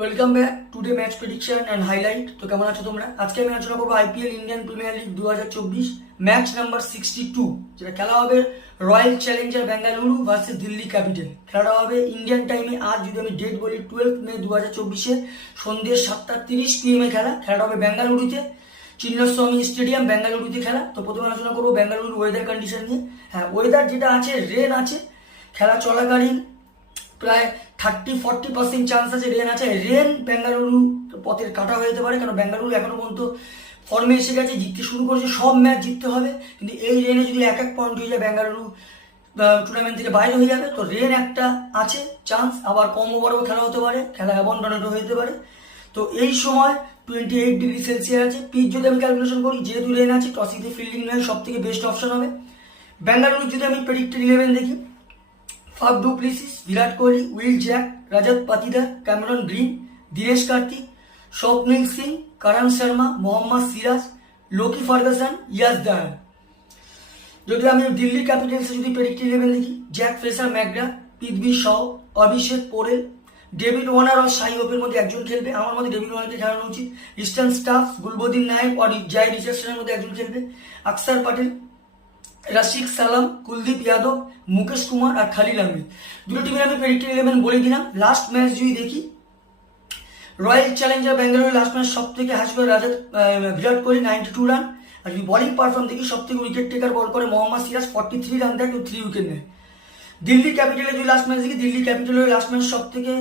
Welcome back today match prediction and highlight. তো কেমন আছো তোমরা? আজকে আমি আলোচনা করবো IPL Indian premier league 2024 match number 62, যেটা খেলা হবে royal Challenger Bengaluru versus Delhi capital. খেলাটা হবে ইন্ডিয়ান টাইমে। আজ যদি আমি ডেট বলি 12 মে 2024 সন্ধ্যে 7:30 PM খেলাটা হবে বেঙ্গালুরুতে, চিন্নাস্বামী স্টেডিয়াম বেঙ্গালুরুতে খেলা। তো প্রথমে আলোচনা করবো বেঙ্গালুরু ওয়েদার কন্ডিশন নিয়ে। হ্যাঁ, ওয়েদার যেটা আছে, রেন আছে খেলা চলাকালীন, প্রায় 30-40% চান্স আছে রেন আছে। রেন বেঙ্গালুরু পথের কাটা হয়ে যেতে পারে, কারণ বেঙ্গালুরু এখনো পর্যন্ত ফর্মে এসে গেছে, জিততে শুরু করেছে, সব ম্যাচ জিততে হবে। কিন্তু এই রেনে যদি এক পয়েন্ট হয়ে যায় বেঙ্গালুরু টুর্নামেন্ট থেকে বাইরে হয়ে যাবে। তো রেন একটা আছে চান্স, আবার কম ওভারও খেলা হতে পারে, খেলা অ্যাবন্ডনেটও হয়ে যেতে পারে। তো এই সময় 28°C আছে। পিচ যদি আমি ক্যালকুলেশন করি, যেহেতু রেন আছে, টসিতে ফিল্ডিং নয় সব থেকে বেস্ট অপশন হবে। বেঙ্গালুরু যদি আমি প্রেডিক্টেড 11 দেখি, Faf du Plessis, Virat Kohli, Will Jacks, Rajat Patidar, Cameron Green, Dinesh Karthik, Swapnil Singh, Karn Sharma, Mohammed Siraj, Lockie Ferguson, Yash Dayal. যদি আমি দিল্লি ক্যাপিটালসে যদি প্রেডিক্টেড 11 দেখি, Jake Fraser McGurk, Prithvi Shaw, Abhishek Porel, David Warner আর সাই হোপের মধ্যে একজন খেলবে। আমার মধ্যে ডেভিড ওয়ার্নারকে খেলানো উচিত। ইস্টার্ন স্টাফ, গুলবদিন নায়েক আর জয় রিচার্ডসনের মধ্যে একজন খেলবে। অক্ষর প্যাটেল, রশিক সালাম, কুলদীপ যাদব, মুকেশ কুমার আর খালিল আহমেদ। দুটো টিমের আমি প্রেডিক্টেড 11 বলে দিলাম। লাস্ট ম্যাচ যদি দেখি, royal Challenger Bengaluru last match সব থেকে high score Virat Kohli 92 run. আর যদি বোলিং পারফর্ম দেখি, সব থেকে উইকেট টেকার বল করে মোহাম্মদ সিরাজ, 43 রান দেয়, 3 উইকেট নেয়। দিল্লি ক্যাপিটালে যদি লাস্ট ম্যাচ দেখি, দিল্লি ক্যাপিটালের লাস্ট ম্যাচ সব থেকে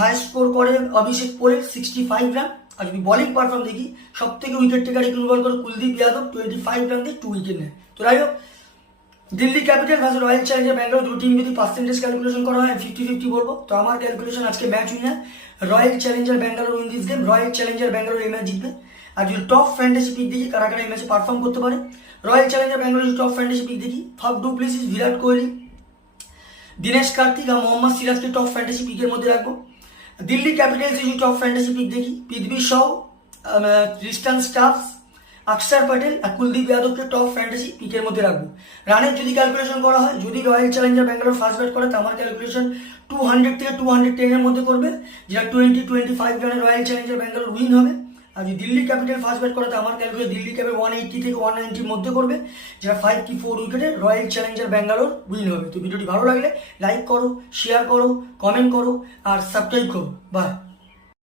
হাই স্কোর করে অভিষেক পোরেল, 65 রান। আর যদি বোলিং পারফর্ম দেখি, সব থেকে উইকেট টেকার বল করে কুলদীপ যাদব, 25 রান দিয়ে 2 উইকেট নেয়। তো যাই হোক, Delhi capital versus royal Challenger Bangalore দুটো টিম যদি পার্সেন্টেজ ক্যালকুলেশন করা হয় 50-50 বলবো। তো আমার ক্যালকুলেশন আজকে match winner royal Challenger Bangalore win this game. Royal Challenger Bangalore এই ম্যাচ জিতবে। আর যদি টপ ফ্যান্টাসি পিক দেখি, কারা কারা এই ম্যাচে পারফর্ম করতে পারে, রয়্যাল চ্যালেঞ্জার ব্যাঙ্গালোর যদি টপ ফ্যান্টাসি পিক দেখি, Faf du Plessis, Virat Kohli, Dinesh Kartik আর মোহাম্মদ সিরাজকে টপ ফ্যান্টাসি পিকের মধ্যে রাখবো। দিল্লি ক্যাপিটালস যদি টপ ফ্যান্টাসি পিক দেখি, পৃথ্বী শাহ, ইস্টার্ন স্টাফ, অক্ষর প্যাটেল আর কুলদীপ যাদবকে টপ ফ্যান্টাসি পিকের মধ্যে রাখবো। রানের যদি ক্যালকুলেশন করা হয়, যদি royal Challenger Bangalore first bat করে, তো আমার ক্যালকুলেশন 200 থেকে 210 এর মধ্যে করবে, যেটা 20-25 রানে রয়্যাল চ্যালেঞ্জার ব্যাঙ্গালোর উইন হবে। আর যদি দিল্লি ক্যাপিটাল ফার্স্ট ব্যাট করে, তো আমার ক্যালকুলেশন দিল্লি ক্যাপের 180 থেকে 190 মধ্যে করবে, যেটা 5-4 উইকেটে রয়্যাল চ্যালেঞ্জার ব্যাঙ্গালোর উইন হবে। তো ভিডিওটি ভালো লাগলে লাইক করো, শেয়ার করো, কমেন্ট করো আর সাবস্ক্রাইব করো। বাই।